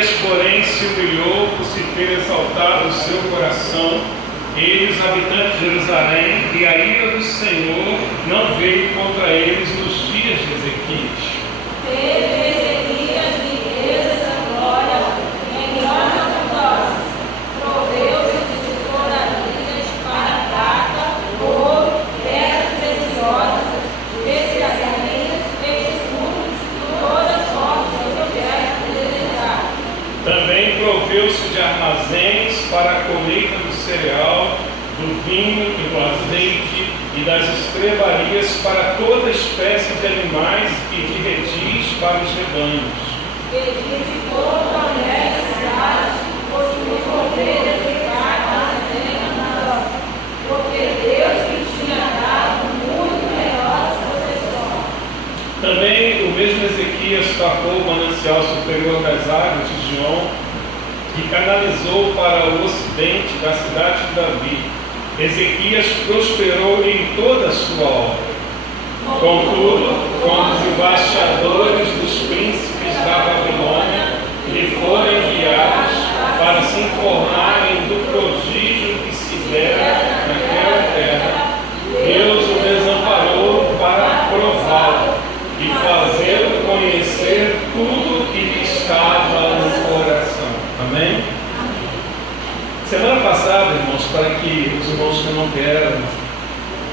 Ezequias, porém, se humilhou por se ter exaltado o seu coração, ele, os habitantes de Jerusalém, e a ira do Senhor não veio contra eles nos dias de Ezequias. Teve Ezequias riqueza, glória, em grande abundância. Proveu-se de moradias para prata, ouro, pedras preciosas, especiarias, peixes puros, todas sortes de objetos desejados. Também proveu-se de armazéns para a colheita do cereal, do vinho e do azeite e das estrebarias para toda espécie de animais e de redis para os rebanhos. Edificou também as cidades, possuiu ovelhas e cabras em abundância, porque Deus lhe tinha dado muito melhores possessões. Também o mesmo Ezequias tapou o manancial superior das águas de Gion e canalizou para o ocidente da cidade de Davi. Ezequias prosperou em toda a sua obra. Contudo, quando os embaixadores dos príncipes da Babilônia lhe foram enviados para se informarem do prodígio que se dera naquela terra, Deus o desamparou para prová-lo e fazê-lo conhecer tudo que lhe estava no coração. Amém? Semana passada, irmãos, para que os irmãos que não vieram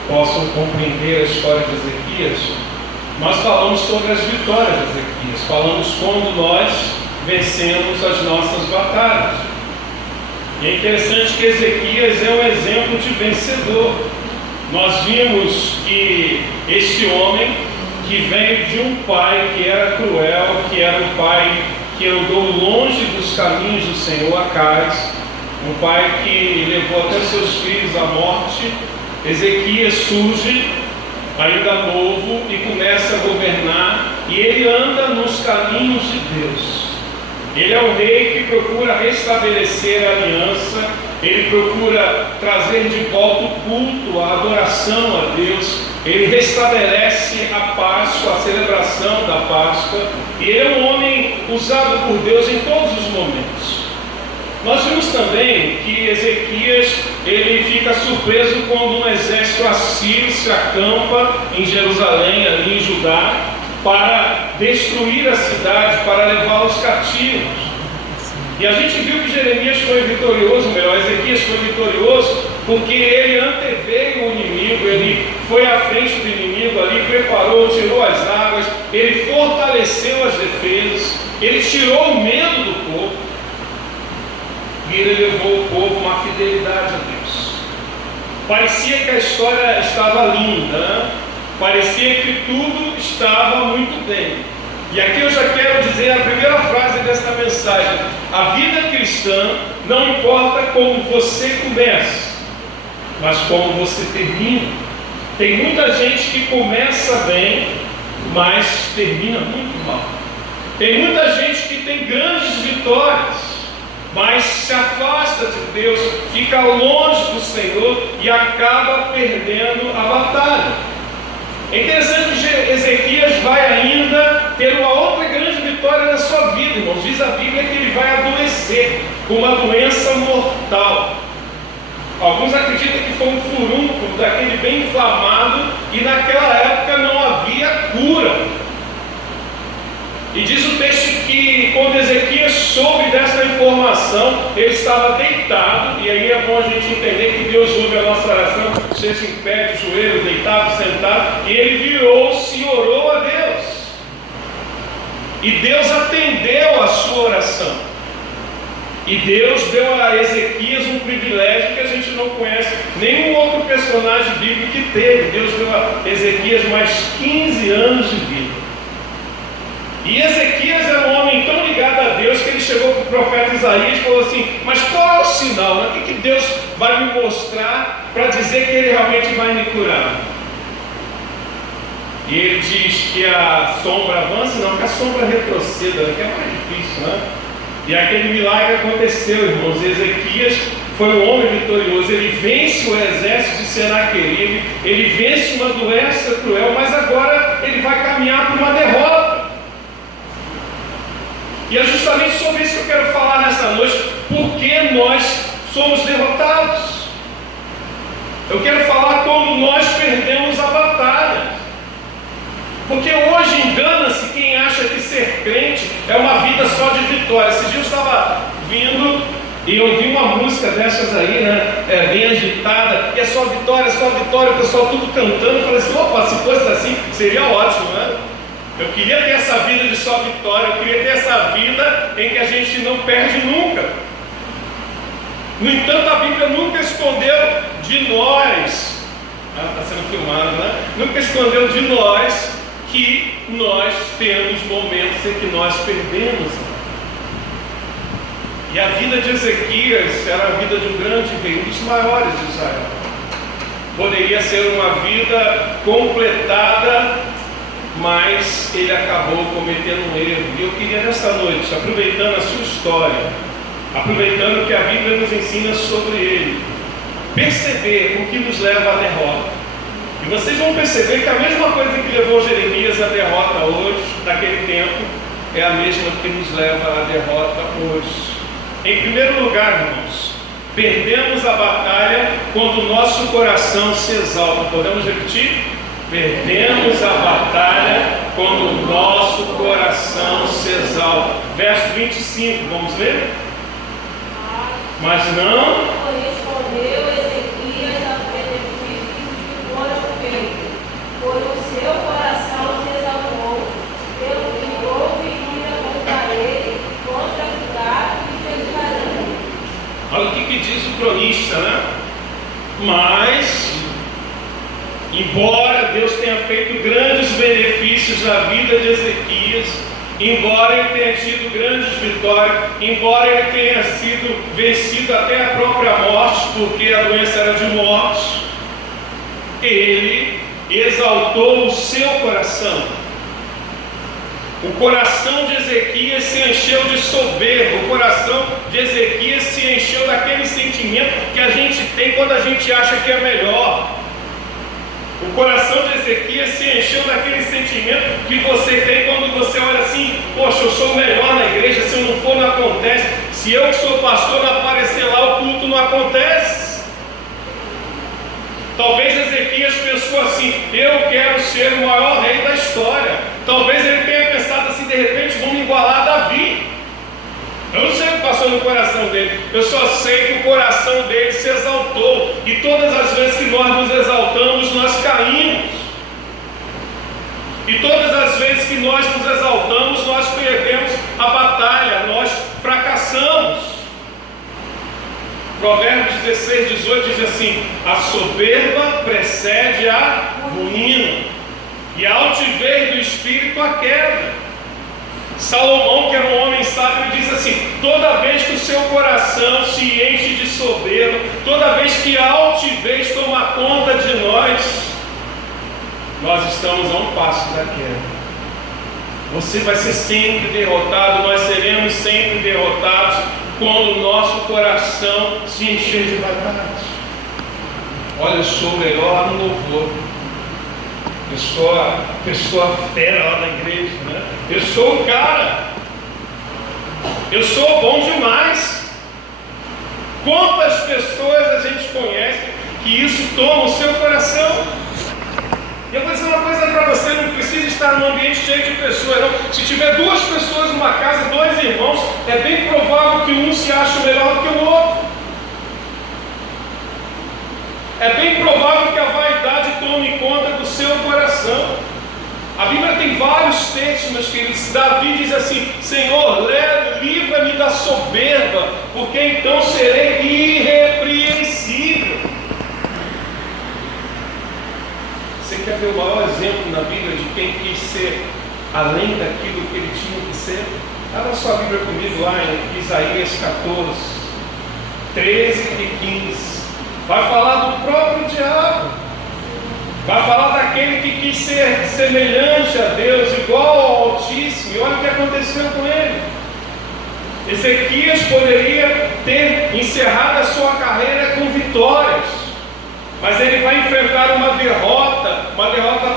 possam compreender a história de Ezequias, nós falamos sobre as vitórias de Ezequias, falamos quando nós vencemos as nossas batalhas. E é interessante que Ezequias é um exemplo de vencedor. Nós vimos que este homem, que veio de um pai que era cruel, que era um pai que andou longe dos caminhos do Senhor, Acais, um pai que levou até seus filhos à morte. Ezequias surge, ainda novo, e começa a governar, e ele anda nos caminhos de Deus. Ele é um rei que procura restabelecer a aliança, ele procura trazer de volta o culto, a adoração a Deus, ele restabelece a Páscoa, a celebração da Páscoa, e ele é um homem usado por Deus em todos os momentos. Nós vimos também que Ezequias, ele fica surpreso quando um exército assírio se acampa em Jerusalém, ali em Judá, para destruir a cidade, para levar os cativos. E a gente viu que Jeremias foi vitorioso, melhor, Ezequias foi vitorioso, porque ele anteveio o inimigo, ele foi à frente do inimigo ali, preparou, tirou as águas, ele fortaleceu as defesas, ele tirou o medo do povo. E ele levou o povo uma fidelidade a Deus. Parecia que a história estava linda, né? Parecia que tudo estava muito bem. E aqui eu já quero dizer a primeira frase desta mensagem: a vida cristã não importa como você começa, mas como você termina. Tem muita gente que começa bem, mas termina muito mal. Tem muita gente que tem grandes vitórias, mas se afasta de Deus, fica longe do Senhor e acaba perdendo a batalha. É interessante que Ezequias vai ainda ter uma outra grande vitória na sua vida, irmãos. Diz a Bíblia que ele vai adoecer com uma doença mortal. Alguns acreditam que foi um furúnculo daquele bem inflamado, e naquela época não havia cura. E diz o texto que quando Ezequias soube dessa informação, ele estava deitado, e aí é bom a gente entender que Deus ouve a nossa oração, seja em pé, de joelho, deitado, sentado, e ele virou-se e orou a Deus. E Deus atendeu a sua oração. E Deus deu a Ezequias um privilégio que a gente não conhece nenhum outro personagem bíblico que teve. Deus deu a Ezequias mais 15 anos de vida. E Ezequias era um homem tão ligado a Deus que ele chegou para o profeta Isaías e falou assim: mas qual é o sinal? Né? O que Deus vai me mostrar para dizer que ele realmente vai me curar? E ele diz que a sombra avança, não, que a sombra retroceda, que é mais difícil, né? E aquele milagre aconteceu, irmãos. Ezequias foi um homem vitorioso, ele vence o exército de Senaqueribe, ele vence uma doença cruel, mas agora ele vai caminhar para uma derrota. E é justamente justamente sobre isso que eu quero falar nessa noite. Por que nós somos derrotados? Eu quero falar como nós perdemos a batalha. Porque hoje engana-se quem acha que ser crente é uma vida só de vitória. Esses dias eu estava vindo e ouvi uma música dessas aí, né? Bem agitada, e é só vitória, o pessoal tudo cantando. Eu falei assim, opa, se fosse assim, seria ótimo, né? Eu queria ter essa vida de só vitória, eu queria ter essa vida em que a gente não perde nunca. No entanto, a Bíblia nunca escondeu de nós, está sendo filmado, né? Nunca escondeu de nós que nós temos momentos em que nós perdemos. E a vida de Ezequias era a vida de um grande rei, um dos maiores de Israel. Poderia ser uma vida completada, mas ele acabou cometendo um erro. E eu queria nessa noite, aproveitando a sua história, aproveitando que a Bíblia nos ensina sobre ele, perceber o que nos leva à derrota. E vocês vão perceber que a mesma coisa que levou Jeremias à derrota hoje, naquele tempo, é a mesma que nos leva à derrota hoje. Em primeiro lugar, irmãos, perdemos a batalha quando o nosso coração se exalta. Podemos repetir? Perdemos a batalha quando o nosso coração se exalta. Verso 25, vamos ler? Mas não respondeu Ezequias ao benefício que fora feito, pois o seu coração se exaltou, pelo que houve ira contra ele, contra Judá e Jerusalém. Olha o que diz o cronista, né? Mas, embora Deus tenha feito grandes benefícios na vida de Ezequias, embora ele tenha tido grandes vitórias, embora ele tenha sido vencido até a própria morte, porque a doença era de morte, ele exaltou o seu coração. O coração de Ezequias se encheu de soberba, o coração de Ezequias se encheu daquele sentimento que a gente tem quando a gente acha que é melhor. O coração de Ezequias se encheu daquele sentimento que você tem quando você olha assim, poxa, eu sou o melhor na igreja, se eu não for não acontece, se eu que sou pastor não aparecer lá, o culto não acontece. Talvez Ezequias pensou assim, eu quero ser o maior rei da história. Talvez ele tenha pensado assim, de repente vamos igualar Davi. Eu não sei o que passou no coração dele, eu só sei que o coração dele se exaltou, e todas as vezes que nós nos exaltamos, nós caímos, e todas as vezes que nós nos exaltamos, nós perdemos a batalha, nós fracassamos. Provérbios 16, 18 diz assim, a soberba precede a ruína, e a altivez do espírito a queda. Salomão, que era um homem sábio, diz assim, toda vez que o seu coração se enche de soberba, toda vez que a altivez toma conta de nós estamos a um passo da queda. Você vai ser sempre derrotado, nós seremos sempre derrotados quando o nosso coração se encher de vaidade. Olha, eu sou o melhor no louvor, eu sou a pessoa fera lá na igreja, né? Eu sou o cara, eu sou bom demais. Quantas pessoas a gente conhece que isso toma o seu coração? E eu vou dizer uma coisa para você, não precisa estar num ambiente cheio de pessoas, não. Se tiver duas pessoas numa casa, dois irmãos, é bem provável que um se ache melhor do que o outro. É bem provável que a vaidade tome conta do seu coração. A Bíblia tem vários textos, meus queridos. Davi diz assim, Senhor, livra-me da soberba, porque então serei irrepreensível. Você quer ver o maior exemplo na Bíblia de quem quis ser além daquilo que ele tinha que ser? Abra sua Bíblia comigo lá em Isaías 14, 13 e 15. Vai falar do próprio diabo. Vai falar daquele que quis ser semelhante a Deus, igual ao Altíssimo. E olha o que aconteceu com ele. Ezequias poderia ter encerrado a sua carreira com vitórias. Mas ele vai enfrentar uma derrota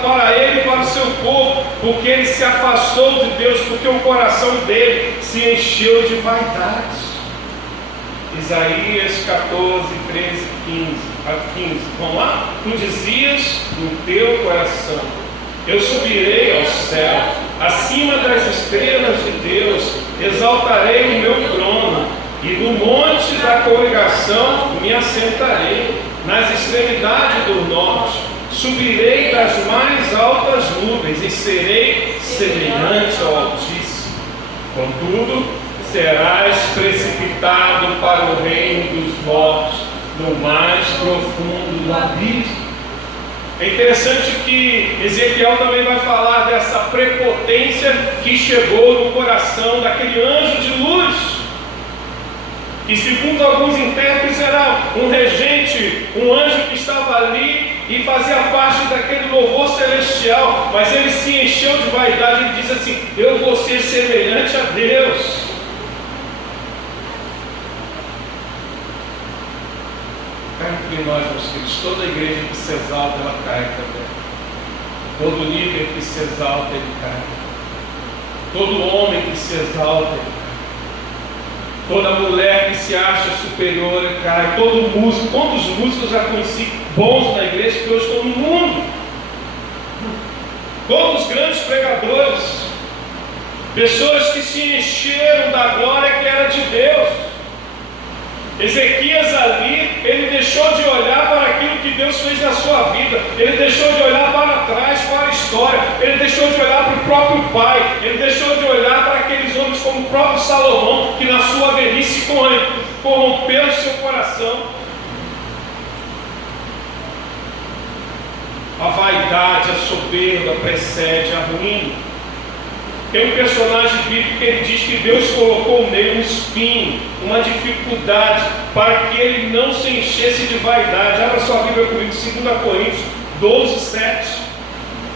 para ele e para o seu povo, porque ele se afastou de Deus, porque o coração dele se encheu de vaidade. Isaías 14, 13, 15. Vamos lá? Tu dizias no teu coração: eu subirei ao céu, acima das estrelas de Deus, exaltarei o meu trono, e no monte da congregação me assentarei, nas extremidades do norte. Subirei das mais altas nuvens e serei semelhante ao Altíssimo. Contudo, serás precipitado para o reino dos mortos, no mais profundo do abismo. É interessante que Ezequiel também vai falar dessa prepotência que chegou no coração daquele anjo de luz, que segundo alguns intérpretes era um regente, um anjo que estava ali e fazia parte daquele louvor celestial, mas ele se encheu de vaidade. Ele diz assim: eu vou ser semelhante a Deus. Cai entre nós, meus filhos, toda igreja que se exalta, ela cai também. Todo líder que se exalta, ele cai. Todo homem que se exalta, ele cai. Toda mulher que se acha superior, ele cai. Todo músico, quantos músicos já conheci bons na igreja que hoje estão no mundo? Quantos grandes pregadores, pessoas que se encheram da glória que era de Deus. Ezequias ali, ele deixou de olhar para aquilo que Deus fez na sua vida, ele deixou de olhar para trás, para a história, ele deixou de olhar para o próprio pai, ele deixou de olhar para aqueles homens como o próprio Salomão, que na sua velhice corrompeu o seu coração. A vaidade, a soberba precede a ruína. Tem um personagem bíblico que ele diz que Deus colocou nele um espinho, uma dificuldade, para que ele não se enchesse de vaidade. Abra sua Bíblia comigo, 2 Coríntios 12, 7.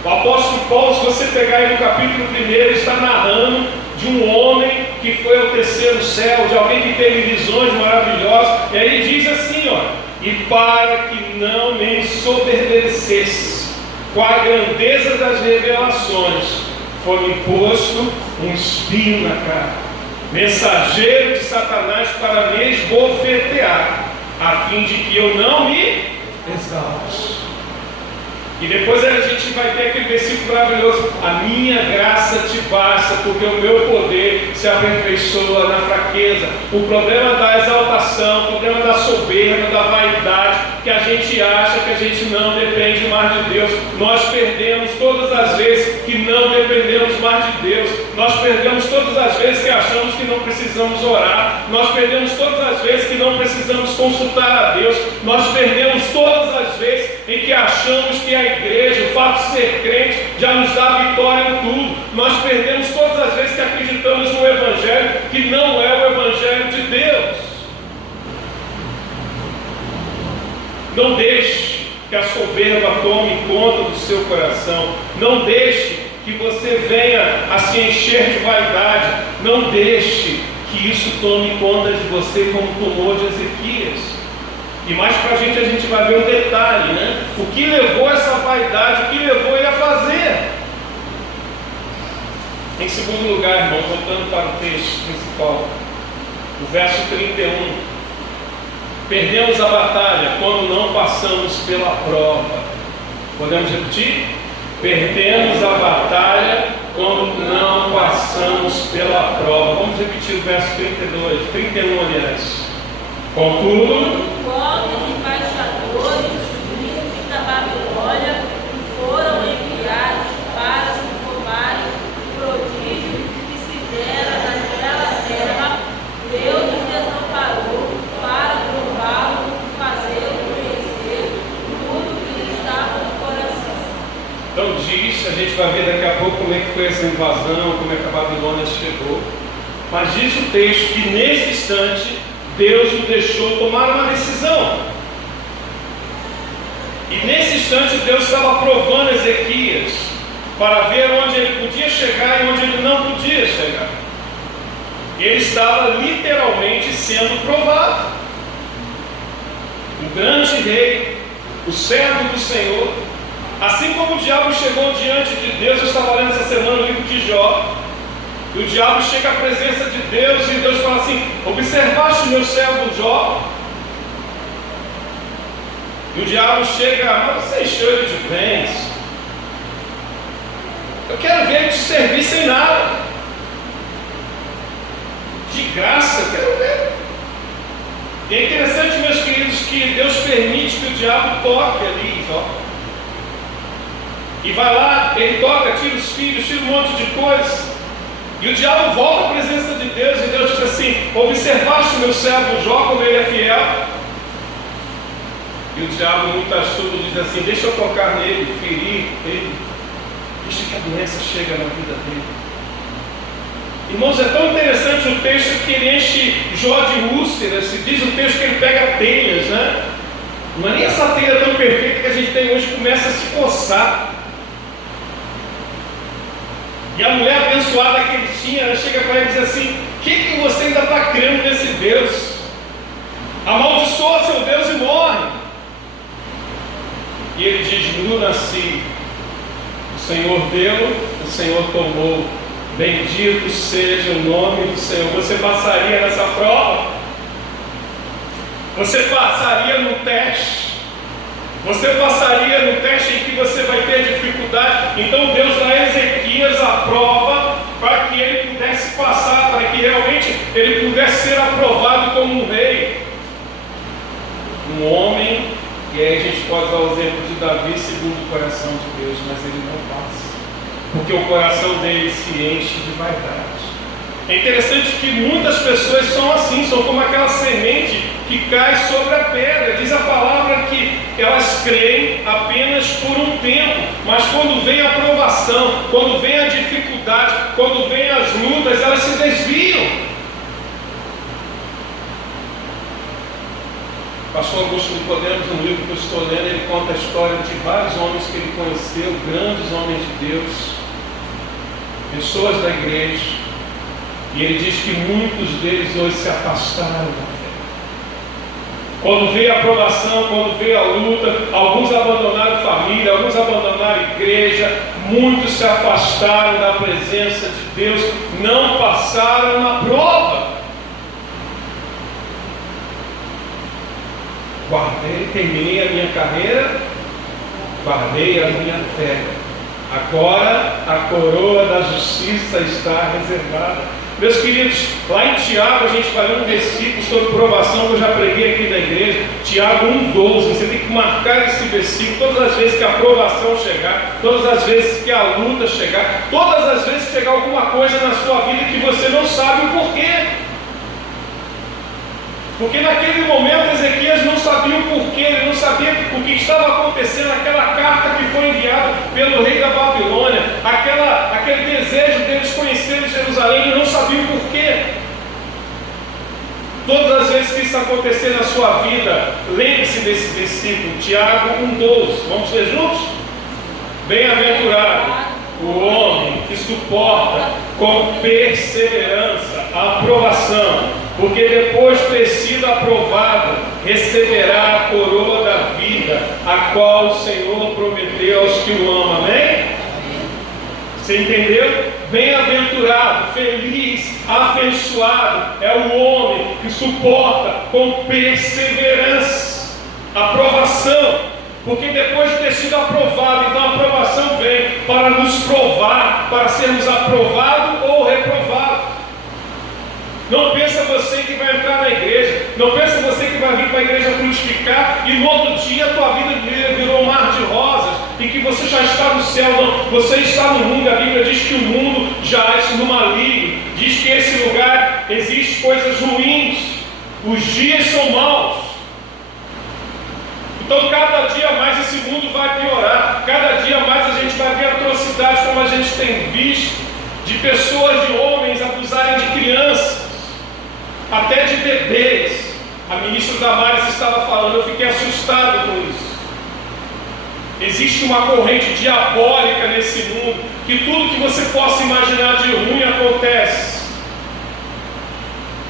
O apóstolo Paulo, se você pegar aí no capítulo 1, ele está narrando de um homem que foi ao terceiro céu, de alguém que teve visões maravilhosas. E aí ele diz assim, ó: e para que não me ensoberbecesse com a grandeza das revelações, foi-me posto um espinho na cara, mensageiro de Satanás para me esbofetear, a fim de que eu não me exalte. E depois a gente vai ter aquele versículo maravilhoso: a minha graça te basta, porque o meu poder se aperfeiçoa na fraqueza. O problema da exaltação, o problema da soberba, da vaidade, que a gente acha que a gente não depende mais de Deus. Nós perdemos todas as vezes que não dependemos mais de Deus. Nós perdemos todas as vezes que achamos que não precisamos orar. Nós perdemos todas as vezes que não precisamos consultar a Deus. Nós perdemos todas as vezes em que achamos que a igreja, o fato de ser crente, já nos dá vitória em tudo. Nós perdemos todas as vezes que acreditamos no Evangelho, que não é o Evangelho de Deus. Não deixe que a soberba tome conta do seu coração. Não deixe que você venha a se encher de vaidade. Não deixe que isso tome conta de você como tomou de Ezequias. E mais para a gente vai ver um detalhe, né? O que levou essa vaidade, o que levou ele a fazer. Em segundo lugar, irmão, voltando para o texto principal, o verso 31. Perdemos a batalha quando não passamos pela prova. Podemos repetir? Perdemos a batalha quando não passamos pela prova. Vamos repetir o verso 31, aliás. Contudo, quando os embaixadores dos príncipes da Babilônia foram enviados para se provarem o prodígio que se dera naquela terra, Deus os desamparou para prová-lo e fazê-lo conhecer tudo que lhe estava no coração. Então diz, a gente vai ver daqui a pouco como é que foi essa invasão, como é que a Babilônia chegou. Mas diz o texto que nesse instante Deus o deixou tomar uma decisão. E nesse instante Deus estava provando Ezequias para ver onde ele podia chegar e onde ele não podia chegar. E ele estava literalmente sendo provado. O grande rei, o servo do Senhor. Assim como o diabo chegou diante de Deus, eu estava lendo essa semana o livro de Jó, e o diabo chega à presença de Deus, e Deus fala assim: observaste o meu servo Jó? E o diabo chega: mas você encheu ele de bens, eu quero ver ele te servir sem nada, de graça, eu quero ver. E é interessante, meus queridos, que Deus permite que o diabo toque ali em Jó. E vai lá, ele toca, tira os filhos, tira um monte de coisa. E o diabo volta à presença de Deus, e Deus diz assim: observaste o meu servo Jó, como ele é fiel? E o diabo, muito astuto, diz assim: deixa eu tocar nele, ferir ele, deixa que a doença chegue na vida dele. Irmãos, é tão interessante o texto que ele enche Jó de úlceras. Se diz o texto que ele pega telhas, né? Não é nem essa telha tão perfeita que a gente tem hoje, começa a se coçar. E a mulher abençoada que ele tinha, ela chega para ele e diz assim: o que você ainda está crendo nesse Deus? Amaldiçoa seu Deus e morre. E ele diz: nu nasci, o Senhor deu, o Senhor tomou, bendito seja o nome do Senhor. Você passaria nessa prova? Você passaria no teste? Você passaria no teste em que você vai ter dificuldade? Então Deus dá a Ezequias a prova para que ele pudesse passar, para que realmente ele pudesse ser aprovado como um rei, um homem. E aí a gente pode dar o exemplo de Davi segundo o coração de Deus, mas ele não passa, porque o coração dele se enche de vaidade. É interessante que muitas pessoas são assim, são como aquela semente que cai sobre a pedra. Diz a palavra que elas creem apenas por um tempo, mas quando vem a provação, quando vem a dificuldade, quando vem as lutas, elas se desviam. Pastor Augusto Nicodemos, no livro que eu estou lendo, ele conta a história de vários homens que ele conheceu, grandes homens de Deus, pessoas da igreja. E ele diz que muitos deles hoje se afastaram da fé. Quando veio a provação, quando veio a luta, alguns abandonaram família, alguns abandonaram igreja, muitos se afastaram da presença de Deus, não passaram na prova. Terminei a minha carreira, guardei a minha fé. Agora a coroa da justiça está reservada. Meus queridos, lá em Tiago a gente vai ler um versículo sobre provação que eu já preguei aqui na igreja, Tiago 1,12. Você tem que marcar esse versículo todas as vezes que a provação chegar, todas as vezes que a luta chegar, todas as vezes que chegar alguma coisa na sua vida que você não sabe o porquê. Porque naquele momento Ezequias não sabia o porquê, ele não sabia o que estava acontecendo, aquela carta que foi enviada pelo rei da Babilônia, aquele desejo deles conhecerem Jerusalém, ele não sabia o porquê. Todas as vezes que isso acontecer na sua vida, lembre-se desse versículo, Tiago 1,12. Vamos ler juntos? Bem-aventurado o homem que suporta com perseverança a aprovação, porque depois de ter sido aprovado, receberá a coroa da vida, a qual o Senhor prometeu aos que o amam. Amém? Você entendeu? Bem-aventurado, feliz, abençoado é o homem que suporta com perseverança a aprovação. Porque depois de ter sido aprovado, então a aprovação vem para nos provar, para sermos aprovados ou reprovados. Não pensa você que vai entrar na igreja, não pensa você que vai vir para a igreja frutificar e no outro dia a tua vida virou um mar de rosas e que você já está no céu. Não, você está no mundo. A Bíblia diz que o mundo já é no maligno, diz que esse lugar existe coisas ruins, os dias são maus. Então cada dia mais esse mundo vai piorar, cada dia mais a gente vai ver atrocidades como a gente tem visto, de pessoas, de homens abusarem de crianças, até de bebês. A ministra Damares estava falando, eu fiquei assustado com isso. Existe uma corrente diabólica nesse mundo, que tudo que você possa imaginar de ruim acontece.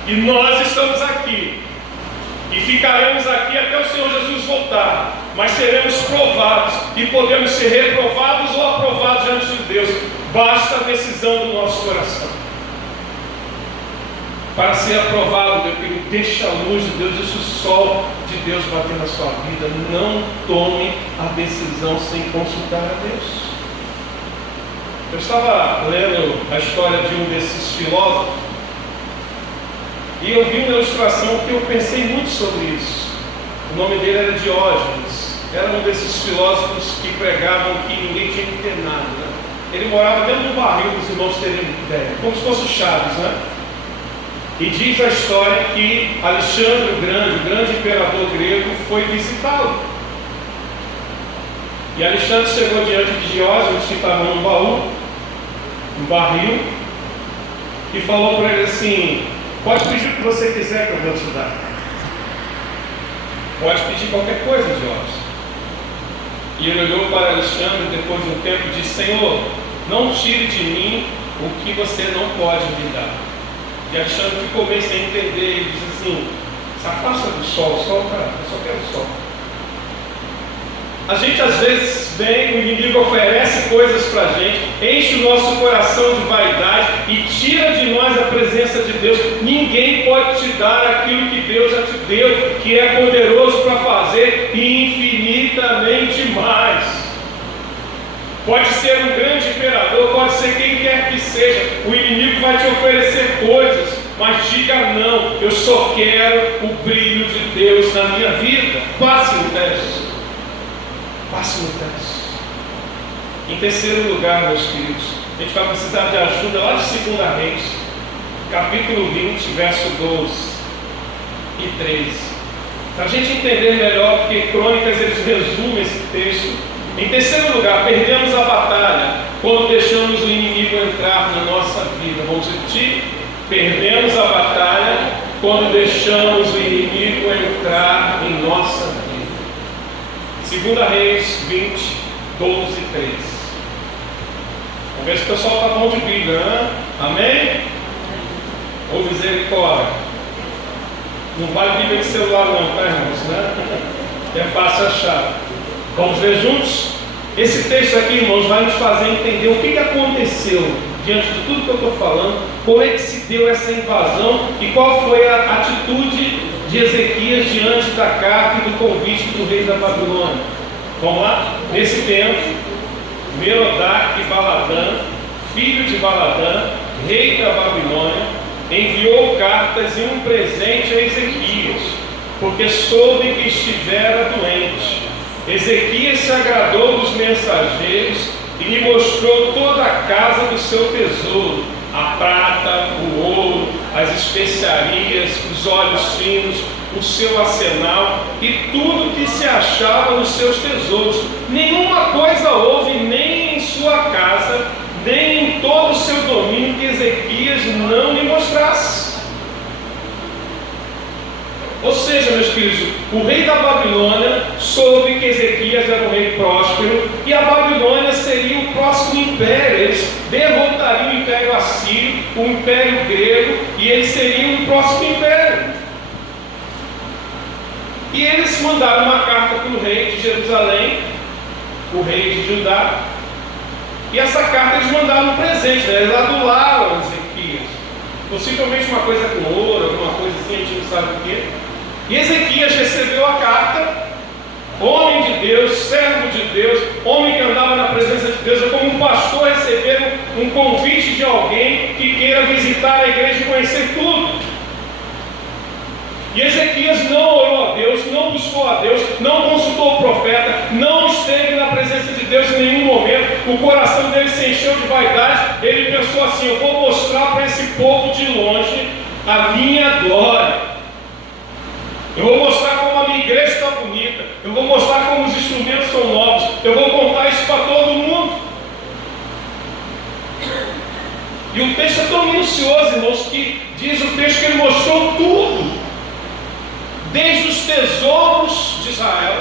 E nós estamos aqui, e ficaremos aqui até o Senhor Jesus voltar. mas seremos provados e podemos ser reprovados ou aprovados diante de Deus. Basta a decisão do nosso coração. Para ser aprovado, meu querido, deixa a luz de Deus, deixa o sol de Deus bater na sua vida. Não tome a decisão sem consultar a Deus. Eu estava lendo a história de um desses filósofos e eu vi uma ilustração que eu pensei muito sobre isso. O nome dele era Diógenes. Era um desses filósofos que pregavam que ninguém tinha que ter nada, né? Ele morava dentro do barril, dos irmãos terem ideia, como se fosse o Chaves, né? E diz a história que Alexandre o grande imperador grego, foi visitá-lo. E Alexandre chegou diante de Diógenes, que estava num baú, num barril, e falou para ele assim: pode pedir o que você quiser que eu vou te dar. Pode pedir qualquer coisa, Diógenes. E ele olhou para Alexandre depois de um tempo e disse: Senhor, não tire de mim o que você não pode me dar. E Alexandre ficou bem sem entender e disse assim: se afasta do sol, cara, eu só quero o sol. A gente às vezes vem, o inimigo oferece coisas para a gente, enche o nosso coração de vaidade e tira de nós a presença de Deus. Ninguém pode te dar aquilo que Deus já te deu, que é poderoso para fazer infinitamente mais. Pode ser um grande imperador, pode ser quem quer que seja, o inimigo vai te oferecer coisas, mas diga não, eu só quero o brilho de Deus na minha vida. Passe no teste. Passe no teste. Em terceiro lugar, meus queridos, a gente vai precisar de ajuda lá de 2 Reis, capítulo 20, verso 12 e 13. Para a gente entender melhor, porque Crônicas eles resumem esse texto. Em terceiro lugar, perdemos a batalha quando deixamos o inimigo entrar na nossa vida. Vamos repetir? Perdemos a batalha quando deixamos o inimigo entrar em nossa vida. 2 Reis 20, 12 e 13. Vamos ver se o pessoal está bom de Bíblia, né? Amém? Ou misericórdia. Não vale Bíblia de celular não, tá, irmãos? Né? É fácil achar. Vamos ver juntos? Esse texto aqui, irmãos, vai nos fazer entender o que aconteceu diante de tudo que eu estou falando, como é que se deu essa invasão e qual foi a atitude de Ezequias diante da carta e do convite do rei da Babilônia. Vamos lá? Nesse tempo, Merodach-Baladã, filho de Baladã, rei da Babilônia, enviou cartas e um presente a Ezequias, porque soube que estivera doente. Ezequias se agradou dos mensageiros e lhe mostrou toda a casa do seu tesouro, a prata, o ouro, as especiarias, os óleos finos, o seu arsenal e tudo que se achava nos seus tesouros. Nenhuma coisa houve, nem em sua casa, nem em todo o seu domínio, que Ezequias não lhe mostrasse. Ou seja, meus queridos, o rei da Babilônia soube que Ezequias era um rei próspero e a Babilônia seria o próximo império. Eles derrotariam o império assírio, o império grego, e eles seriam o próximo império. E eles mandaram uma carta para o rei de Jerusalém, o rei de Judá, e essa carta eles mandaram um presente, né? Eles adularam Ezequias, possivelmente uma coisa com ouro, alguma coisa assim, a gente não sabe o que. E Ezequias recebeu a carta, homem de Deus, servo de Deus, homem que andava na presença de Deus, é como um pastor receber um convite de alguém que queira visitar a igreja e conhecer tudo. E Ezequias não orou a Deus, não buscou a Deus, não consultou o profeta, não esteve na presença de Deus em nenhum momento. O coração dele se encheu de vaidade. Ele pensou assim: eu vou mostrar para esse povo de longe a minha glória. Eu vou mostrar como a minha igreja está bonita. Eu vou mostrar como os instrumentos são novos. Eu vou contar isso para todo mundo. E o texto é tão minucioso, irmãos, que diz o texto que ele mostrou tudo, desde os tesouros de Israel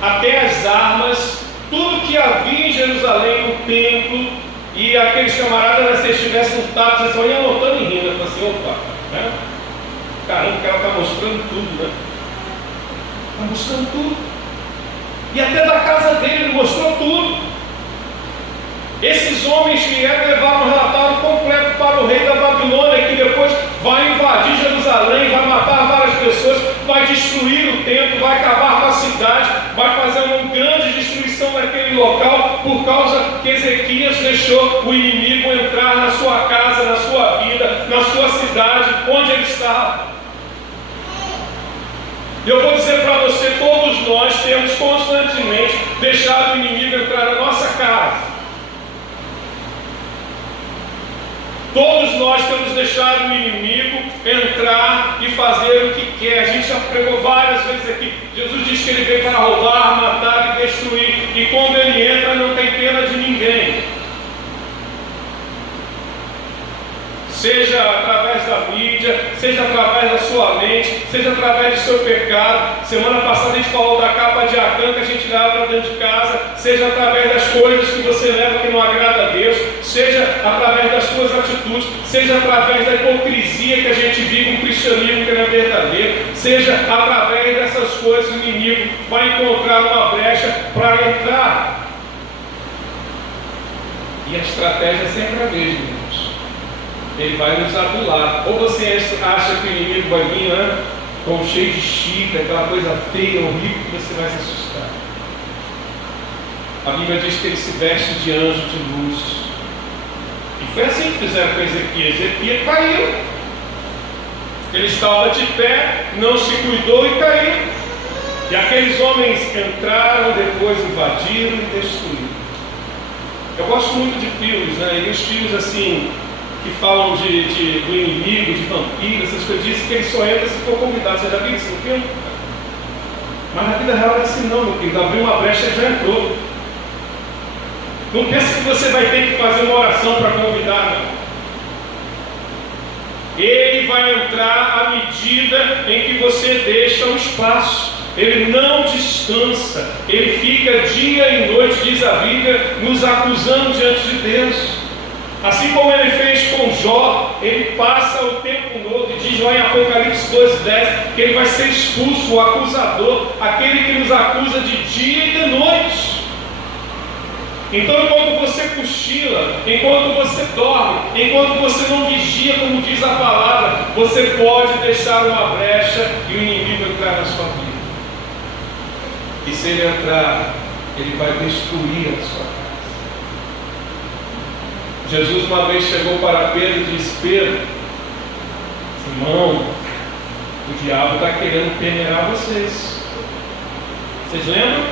até as armas, tudo que havia em Jerusalém, no templo. E aqueles camaradas, se eles estivessem no tato, vocês vão ir anotando e rindo. Eu falei assim: opa, né? Caramba, o cara está mostrando tudo, né? Está mostrando tudo. e até da casa dele, ele mostrou tudo. Esses homens vieram levar um relatório completo para o rei da Babilônia, que depois vai invadir Jerusalém, vai matar várias pessoas, vai destruir o templo, vai acabar com a cidade, vai fazer uma grande destruição naquele local, por causa que Ezequias deixou o inimigo entrar na sua casa, na sua vida, na sua cidade, onde ele estava. E eu vou dizer para você, todos nós temos constantemente deixado o inimigo entrar na nossa casa. Todos nós temos deixado o inimigo entrar e fazer o que quer. A gente já pregou várias vezes aqui. Jesus diz que ele veio para roubar, matar e destruir. E quando ele entra, não tem pena de ninguém. Seja através da mídia, seja através da sua mente, seja através do seu pecado. Semana passada a gente falou da capa de Acã que a gente leva para dentro de casa, seja através das coisas que você leva que não agrada a Deus, seja através das suas atitudes, seja através da hipocrisia que a gente vive um cristianismo que não é verdadeiro, seja através dessas coisas o inimigo vai encontrar uma brecha para entrar. E a estratégia é sempre a mesma, irmãos. Ele vai nos adular. Ou você acha que o inimigo vai vir, né, com cheio de chifre, aquela coisa feia, horrível, que você vai se assustar. A Bíblia diz que ele se veste de anjo de luz. E foi assim que fizeram com Ezequias. Ezequias caiu. Ele estava de pé, não se cuidou e caiu. E aqueles homens entraram, depois invadiram e destruíram. Eu gosto muito de filmes, né? E os filmes assim, que falam do inimigo, de vampiro, essas coisas, dizem que ele só entra se for convidado. Você já viu isso no filme? Mas na vida real é assim não, meu querido. Abriu uma brecha e já entrou. Não pense que você vai ter que fazer uma oração para convidar, não. Ele vai entrar à medida em que você deixa um espaço. Ele não descansa. Ele fica dia e noite, diz a Bíblia, nos acusando diante de Deus. Assim como ele fez com Jó, ele passa o tempo todo, e diz Jó em Apocalipse 2:10, que ele vai ser expulso, o acusador, aquele que nos acusa de dia e de noite. Então, enquanto você cochila, enquanto você dorme, enquanto você não vigia, como diz a palavra, você pode deixar uma brecha e o inimigo entrar na sua vida. E se ele entrar, ele vai destruir a sua casa. Jesus uma vez chegou para Pedro e disse: Pedro, irmão, o diabo está querendo peneirar vocês. Vocês lembram?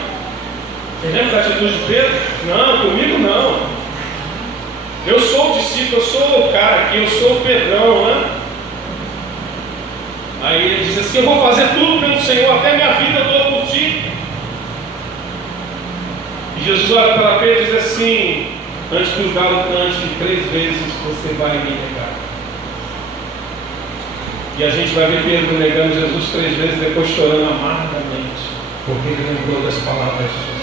Vocês lembram da atitude de Pedro? Não, comigo não. Eu sou o discípulo, eu sou o cara aqui, eu sou o Pedrão, né? Aí ele diz assim: eu vou fazer tudo pelo Senhor, até minha vida eu dou por ti. E Jesus olha para Pedro e diz assim: antes que os galos cantem 3 vezes, você vai me negar. E a gente vai ver Pedro negando Jesus 3 vezes, depois chorando amargamente, porque ele lembrou das palavras de Jesus.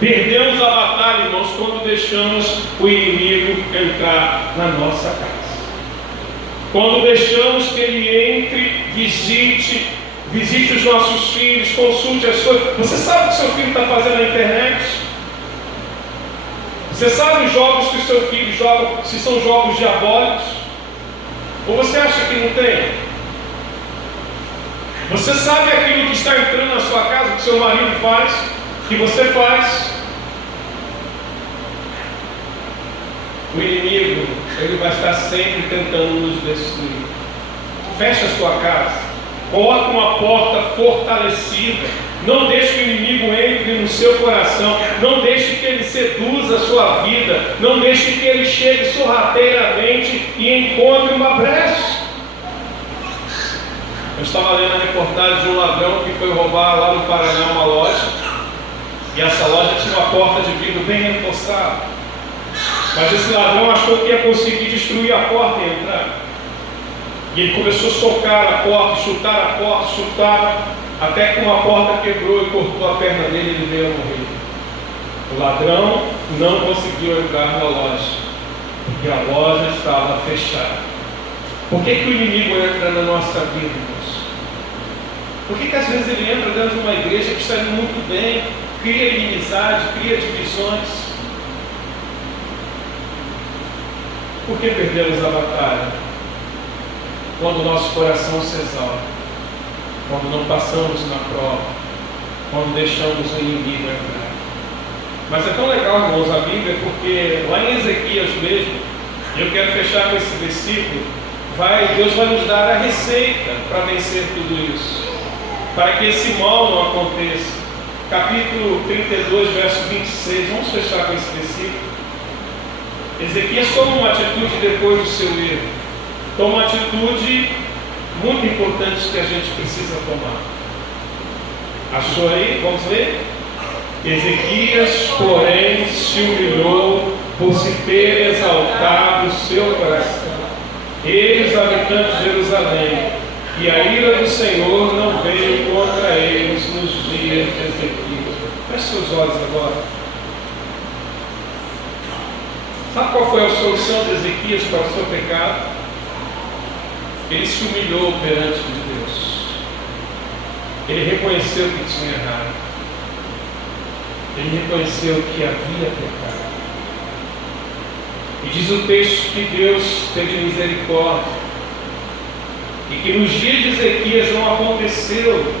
Perdemos a batalha, irmãos, quando deixamos o inimigo entrar na nossa casa. Quando deixamos que ele entre, visite os nossos filhos, consulte as coisas. Você sabe o que seu filho está fazendo na internet? Você sabe os jogos que o seu filho joga, se são jogos diabólicos? Ou você acha que não tem? Você sabe aquilo que está entrando na sua casa, que seu marido faz, que você faz? O inimigo, ele vai estar sempre tentando nos destruir. Feche a sua casa, coloque uma porta fortalecida. Não deixe que o inimigo entre no seu coração. Não deixe que ele seduza a sua vida. Não deixe que ele chegue sorrateiramente e encontre uma brecha. Eu estava lendo a reportagem de um ladrão que foi roubar lá no Paraná uma loja. E essa loja tinha uma porta de vidro bem reforçada. Mas esse ladrão achou que ia conseguir destruir a porta e entrar. E ele começou a socar a porta, chutar, até que uma porta quebrou e cortou a perna dele e ele veio a morrer. O ladrão não conseguiu entrar na loja, porque a loja estava fechada. Por que o inimigo entra na nossa vida, irmãos? Por que às vezes ele entra dentro de uma igreja que está indo muito bem, cria inimizade, cria divisões? Por que perdemos a batalha? Quando o nosso coração se exalta, quando não passamos na prova, quando deixamos o inimigo entrar. Mas é tão legal, irmãos, a Bíblia, porque lá em Ezequias mesmo, e eu quero fechar com esse versículo, Deus vai nos dar a receita para vencer tudo isso, para que esse mal não aconteça. Capítulo 32, verso 26, vamos fechar com esse versículo. Ezequias toma uma atitude depois do seu erro, toma uma atitude muito importante que a gente precisa tomar. Achou aí? Vamos ler? Ezequias, porém, se humilhou por se ter exaltado o seu coração, ele, os habitantes de Jerusalém, e a ira do Senhor não veio contra eles nos dias de Ezequias. Feche seus olhos agora. Sabe qual foi a solução de Ezequias para o seu pecado? Ele se humilhou perante Deus. Ele reconheceu que tinha errado. Ele reconheceu que havia pecado. E diz o texto que Deus teve misericórdia. E que nos dias de Ezequias não aconteceu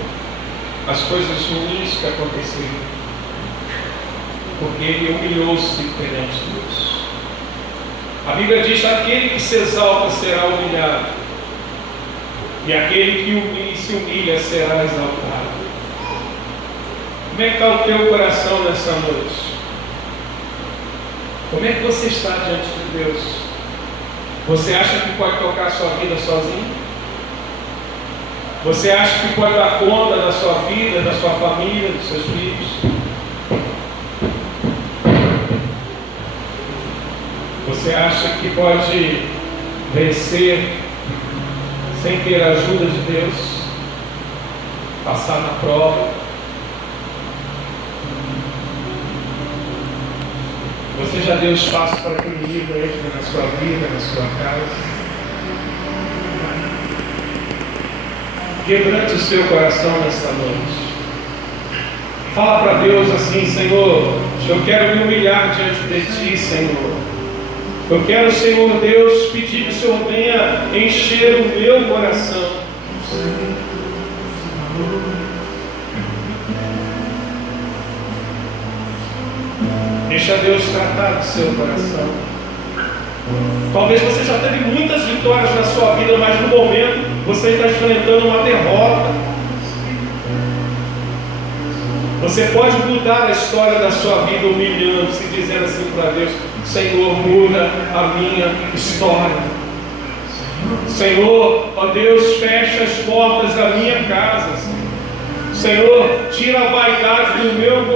as coisas ruins que aconteceram. Porque ele humilhou-se perante Deus. A Bíblia diz: aquele que se exalta será humilhado, e aquele que se humilha será exaltado. Como é que está o teu coração nessa noite? Como é que você está diante de Deus? Você acha que pode tocar a sua vida sozinho? Você acha que pode dar conta da sua vida, da sua família, dos seus filhos? Você acha que pode vencer sem ter a ajuda de Deus? Passar na prova? Você já deu espaço para que o inimigo entre na sua vida, na sua casa? Quebrante o seu coração nesta noite. Fala para Deus assim: Senhor, eu quero me humilhar diante de Ti, Senhor. Eu quero, Senhor Deus, pedir que o Senhor venha encher o meu coração. Deixa Deus tratar do seu coração. Talvez você já teve muitas vitórias na sua vida, mas no momento você está enfrentando uma derrota. Você pode mudar a história da sua vida humilhando-se, dizendo assim para Deus: Senhor, muda a minha história. Senhor, ó Deus, fecha as portas da minha casa. Senhor, tira a vaidade do meu coração.